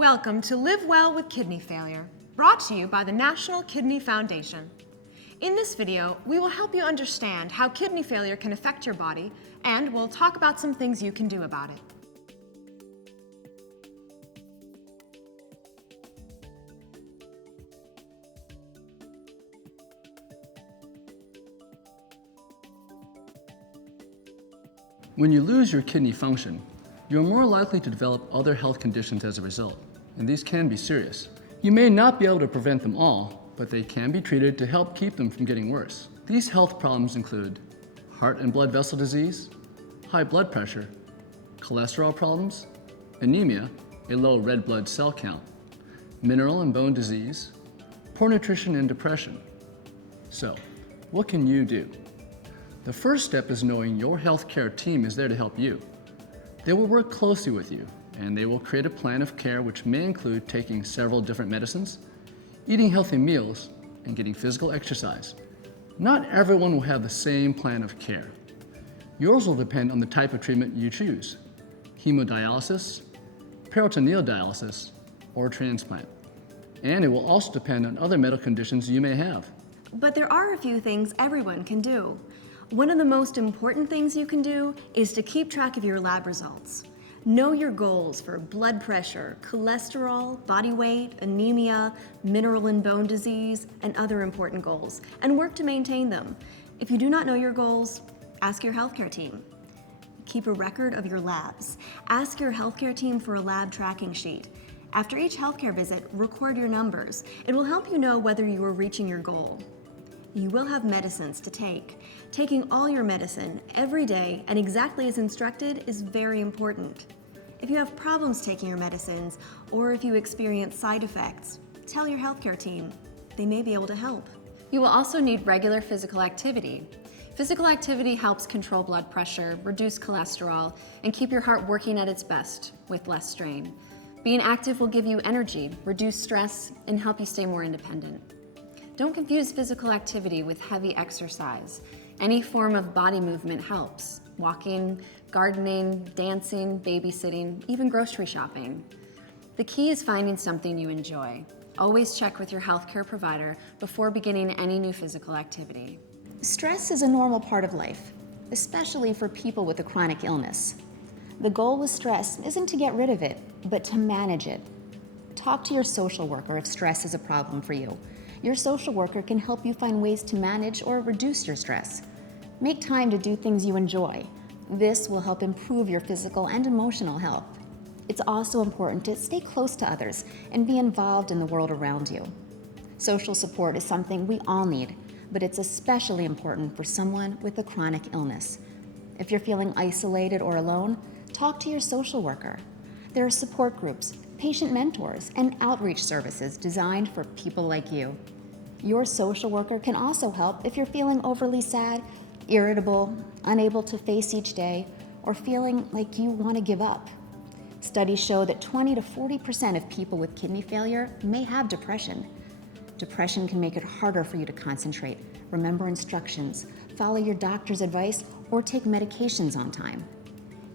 Welcome to Live Well with Kidney Failure, brought to you by the National Kidney Foundation. In this video, we will help you understand how kidney failure can affect your body, and we'll talk about some things you can do about it. When you lose your kidney function, you're more likely to develop other health conditions as a result, and these can be serious. You may not be able to prevent them all, but they can be treated to help keep them from getting worse. These health problems include heart and blood vessel disease, high blood pressure, cholesterol problems, anemia, a low red blood cell count, mineral and bone disease, poor nutrition, and depression. So, what can you do? The first step is knowing your healthcare team is there to help you. They will work closely with you, and they will create a plan of care which may include taking several different medicines, eating healthy meals, and getting physical exercise. Not everyone will have the same plan of care. Yours will depend on the type of treatment you choose: hemodialysis, peritoneal dialysis, or transplant. And it will also depend on other medical conditions you may have. But there are a few things everyone can do. One of the most important things you can do is to keep track of your lab results. Know your goals for blood pressure, cholesterol, body weight, anemia, mineral and bone disease, and other important goals, and work to maintain them. If you do not know your goals, ask your healthcare team. Keep a record of your labs. Ask your healthcare team for a lab tracking sheet. After each healthcare visit, record your numbers. It will help you know whether you are reaching your goal. You will have medicines to take. Taking all your medicine every day and exactly as instructed is very important. If you have problems taking your medicines, or if you experience side effects, tell your healthcare team. They may be able to help. You will also need regular physical activity. Physical activity helps control blood pressure, reduce cholesterol, and keep your heart working at its best with less strain. Being active will give you energy, reduce stress, and help you stay more independent. Don't confuse physical activity with heavy exercise. Any form of body movement helps. Walking, gardening, dancing, babysitting, even grocery shopping. The key is finding something you enjoy. Always check with your healthcare provider before beginning any new physical activity. Stress is a normal part of life, especially for people with a chronic illness. The goal with stress isn't to get rid of it, but to manage it. Talk to your social worker if stress is a problem for you. Your social worker can help you find ways to manage or reduce your stress. Make time to do things you enjoy. This will help improve your physical and emotional health. It's also important to stay close to others and be involved in the world around you. Social support is something we all need, but it's especially important for someone with a chronic illness. If you're feeling isolated or alone, talk to your social worker. There are support groups, patient mentors, and outreach services designed for people like you. Your social worker can also help if you're feeling overly sad, irritable, unable to face each day, or feeling like you want to give up. Studies show that 20 to 40% of people with kidney failure may have depression. Depression can make it harder for you to concentrate, remember instructions, follow your doctor's advice, or take medications on time.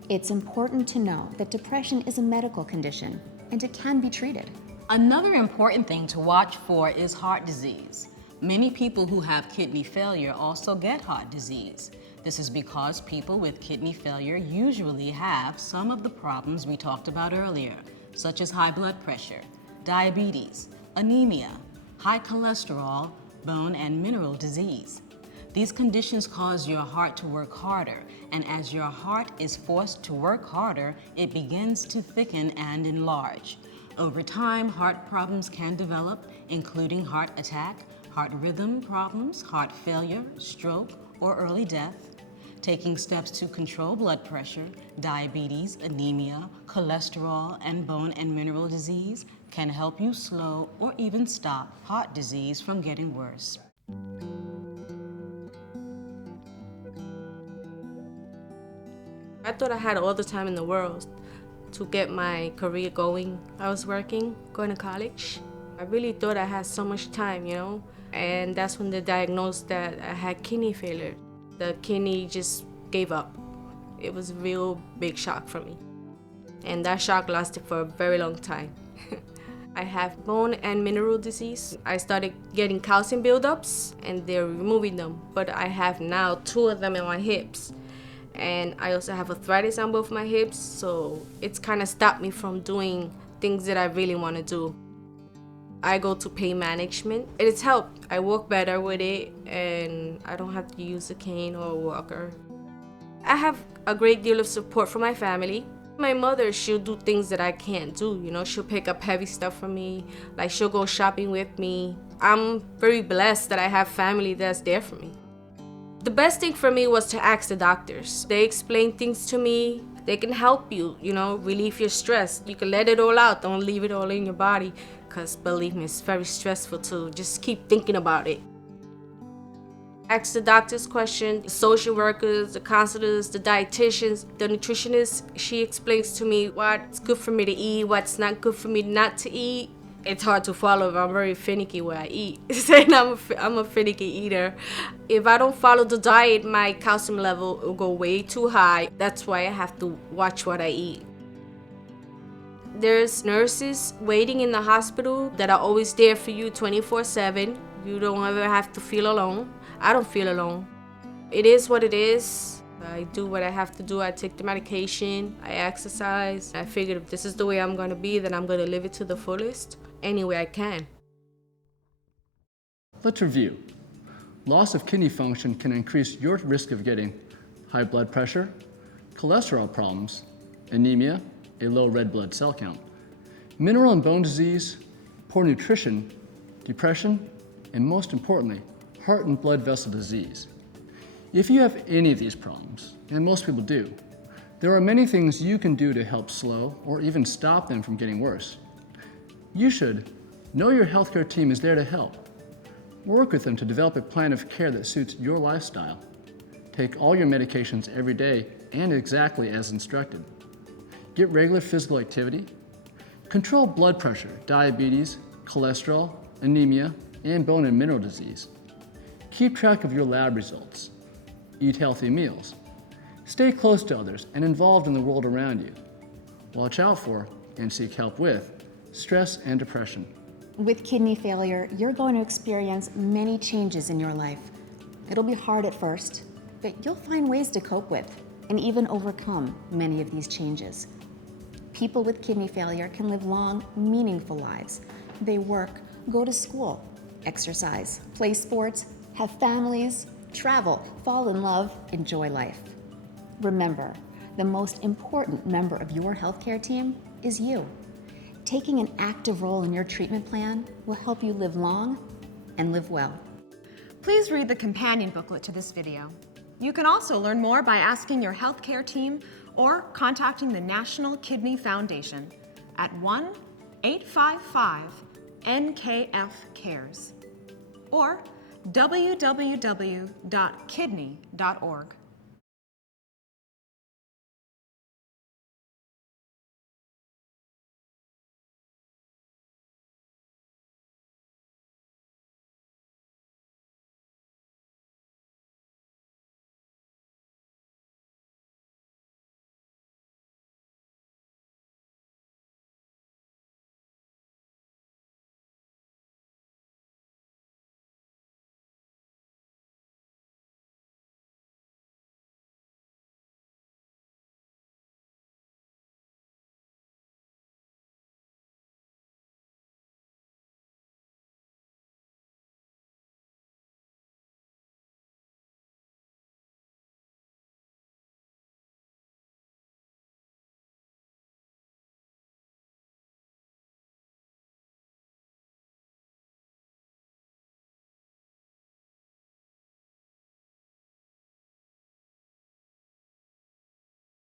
It's important to know that depression is a medical condition, and it can be treated. Another important thing to watch for is heart disease. Many people who have kidney failure also get heart disease. This is because people with kidney failure usually have some of the problems we talked about earlier, such as high blood pressure, diabetes, anemia, high cholesterol, bone and mineral disease. These conditions cause your heart to work harder, and as your heart is forced to work harder, it begins to thicken and enlarge. Over time, heart problems can develop, including heart attack, heart rhythm problems, heart failure, stroke, or early death. Taking steps to control blood pressure, diabetes, anemia, cholesterol, and bone and mineral disease can help you slow or even stop heart disease from getting worse. I thought I had all the time in the world to get my career going. I was working, going to college. I really thought I had so much time, and that's when they diagnosed that I had kidney failure. The kidney just gave up. It was a real big shock for me. and that shock lasted for a very long time. I have bone and mineral disease. I started getting calcium buildups and they're removing them, but I have now 2 of them in my hips. And I also have arthritis on both my hips, so it's kind of stopped me from doing things that I really want to do. I go to pain management. It's helped. I walk better with it and I don't have to use a cane or a walker. I have a great deal of support from my family. My mother, she'll do things that I can't do, you know, she'll pick up heavy stuff for me, like she'll go shopping with me. I'm very blessed that I have family that's there for me. The best thing for me was to ask the doctors. They explain things to me. They can help you, you know, relieve your stress. You can let it all out, don't leave it all in your body, because believe me, it's very stressful to just keep thinking about it. Ask the doctors questions, the social workers, the counselors, the dietitians, the nutritionist. She explains to me what's good for me to eat, what's not good for me not to eat. It's hard to follow if I'm very finicky where I eat. Saying I'm a finicky eater. If I don't follow the diet, my calcium level will go way too high. That's why I have to watch what I eat. There's nurses waiting in the hospital that are always there for you 24/7. You don't ever have to feel alone. I don't feel alone. It is what it is. I do what I have to do. I take the medication, I exercise. I figured if this is the way I'm gonna be, then I'm gonna live it to the fullest any way I can. Let's review. Loss of kidney function can increase your risk of getting high blood pressure, cholesterol problems, anemia, a low red blood cell count, mineral and bone disease, poor nutrition, depression, and most importantly, heart and blood vessel disease. If you have any of these problems, and most people do, there are many things you can do to help slow or even stop them from getting worse. You should know your healthcare team is there to help. Work with them to develop a plan of care that suits your lifestyle. Take all your medications every day and exactly as instructed. Get regular physical activity. Control blood pressure, diabetes, cholesterol, anemia, and bone and mineral disease. Keep track of your lab results. Eat healthy meals. Stay close to others and involved in the world around you. Watch out for and seek help with stress and depression. With kidney failure, you're going to experience many changes in your life. It'll be hard at first, but you'll find ways to cope with and even overcome many of these changes. People with kidney failure can live long, meaningful lives. They work, go to school, exercise, play sports, have families, travel, fall in love, enjoy life. Remember, the most important member of your healthcare team is you. Taking an active role in your treatment plan will help you live long and live well. Please read the companion booklet to this video. You can also learn more by asking your healthcare team or contacting the National Kidney Foundation at 1-855-NKF-CARES or www.kidney.org.